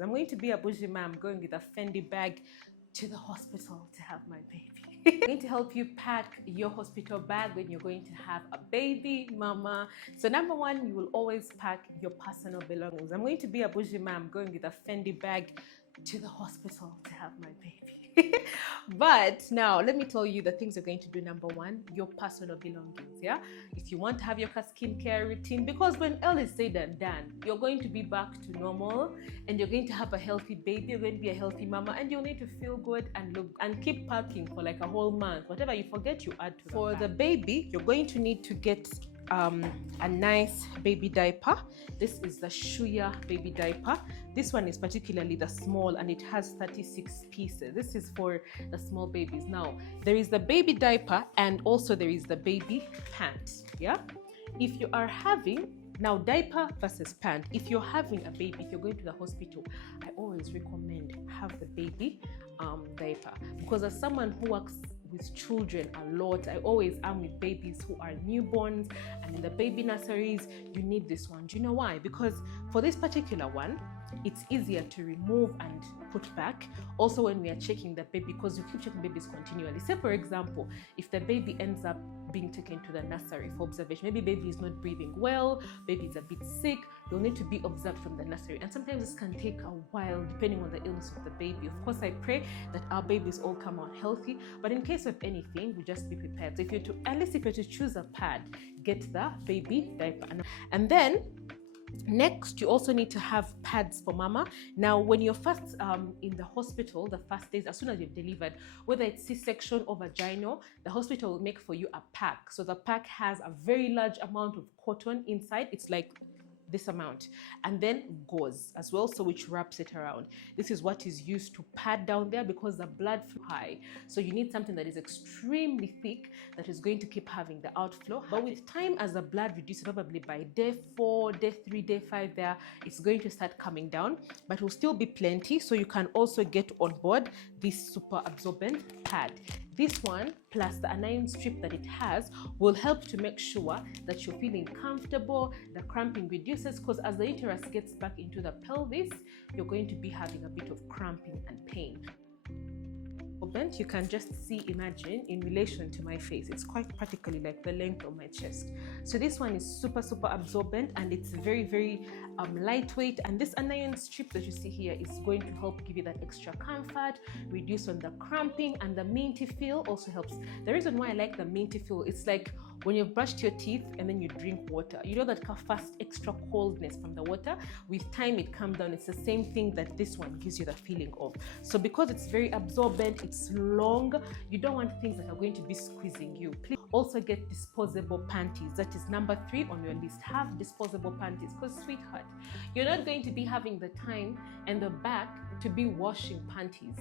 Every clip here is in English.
belongings. I'm going to be a bougie mom going with a Fendi bag to the hospital to have my baby. I'm going to help you pack your hospital bag when you're going to have a baby, mama. So number one, you will always pack your personal belongings. I'm going to be a bougie mom going with a Fendi bag to the hospital to have my baby. But now let me tell you the things you're going to do. Number one, your personal belongings. Yeah, if you want to have your skincare routine, because when all is said and done, you're going to be back to normal and you're going to have a healthy baby, you're going to be a healthy mama, and you'll need to feel good and look and keep packing for like a whole month. Whatever you forget, you add to for the baby. You're going to need to get a nice baby diaper. This is the Shuya baby diaper. This one is particularly the small and it has 36 pieces. This is for the small babies. Now, there is the baby diaper and also there is the baby pant. Yeah. If you are having now diaper versus pant, if you're having a baby, if you're going to the hospital, I always recommend have the baby diaper, because as someone who works with children a lot, I always am with babies who are newborns and in the baby nurseries. You need this one. Do you know why? Because for this particular one, it's easier to remove and put back. Also when we are checking the baby, because you keep checking babies continually. Say for example, if the baby ends up being taken to the nursery for observation, maybe baby is not breathing well, baby is a bit sick, you'll need to be observed from the nursery, and sometimes this can take a while depending on the illness of the baby. Of course, I pray that our babies all come out healthy, but in case of anything, we just be prepared. So if you're to, at least if you're to choose a pad, get the baby diaper. And then next, you also need to have pads for mama. Now, when you're first in the hospital, the first days, as soon as you've delivered, whether it's C-section or vaginal, the hospital will make for you a pack. So the pack has a very large amount of cotton inside. It's like this amount, and then gauze as well, so which wraps it around. This is what is used to pad down there because the blood flow high, so you need something that is extremely thick that is going to keep having the outflow. But with time, as the blood reduces, probably by day 4, day 3, day 5 there, it's going to start coming down, but it will still be plenty. So you can also get on board this super absorbent pad. This one, plus the anion strip that it has, will help to make sure that you're feeling comfortable, the cramping reduces, because as the uterus gets back into the pelvis, you're going to be having a bit of cramping and pain. You can just see, imagine in relation to my face, it's quite practically like the length of my chest. So this one is super absorbent and it's very lightweight, and this anion strip that you see here is going to help give you that extra comfort, reduce on the cramping, and the minty feel also helps. The reason why I like the minty feel, it's like when you've brushed your teeth and then you drink water, you know that fast extra coldness from the water, with time it comes down. It's the same thing that this one gives you the feeling of. So because it's very absorbent, it's long, you don't want things that are going to be squeezing you. Please also get disposable panties. That is number 3 on your list. Have disposable panties, because sweetheart, you're not going to be having the time and the back to be washing panties.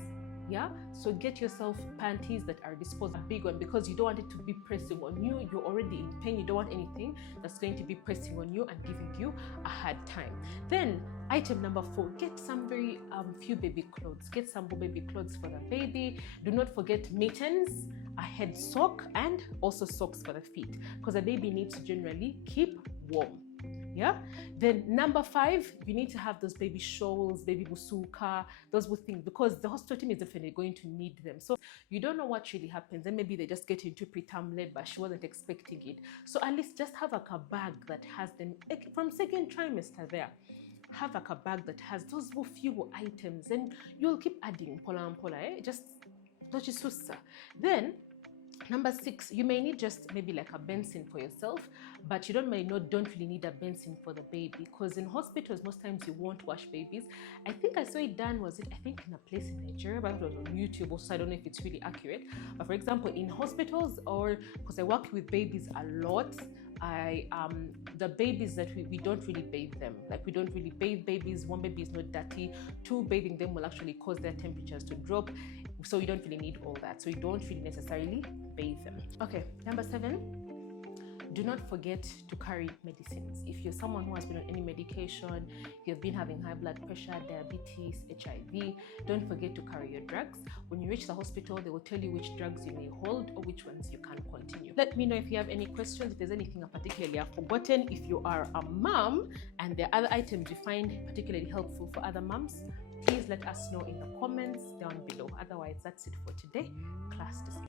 Yeah, so get yourself panties that are disposable, a big one, because you don't want it to be pressing on you. You're already in pain. You don't want anything that's going to be pressing on you and giving you a hard time. Then item number 4, get some very few baby clothes. Get some baby clothes for the baby. Do not forget mittens, a head sock, and also socks for the feet, because the baby needs to generally keep warm. Yeah. Then number 5, you need to have those baby shawls, baby busuka, those things, because the hospital team is definitely going to need them. So you don't know what really happens, and maybe they just get into preterm labor. She wasn't expecting it. So at least just have like a bag that has them from second trimester there. Have like a bag that has those few items, and you'll keep adding pola and pola, just susa. Then number 6, you may need just maybe like a basin for yourself, but you don't really need a basin for the baby, because in hospitals most times you won't wash babies. I think I saw it done, in a place in Nigeria, but it was on YouTube also. I don't know if it's really accurate, but for example in hospitals, or because I work with babies a lot, the babies that we don't really bathe them. Like, we don't really bathe babies. 1, baby is not dirty. 2, bathing them will actually cause their temperatures to drop, so you don't really need all that. So you don't really necessarily bathe them. Okay, number 7, Do not forget to carry medicines. If you're someone who has been on any medication, you've been having high blood pressure, diabetes, HIV, don't forget to carry your drugs. When you reach the hospital, they will tell you which drugs you may hold or which ones you can continue. Let me know if you have any questions, if there's anything particularly I've forgotten. If you are a mom and there are other items you find particularly helpful for other moms, please let us know in the comments down below. Otherwise, that's it for today. Class dismissed.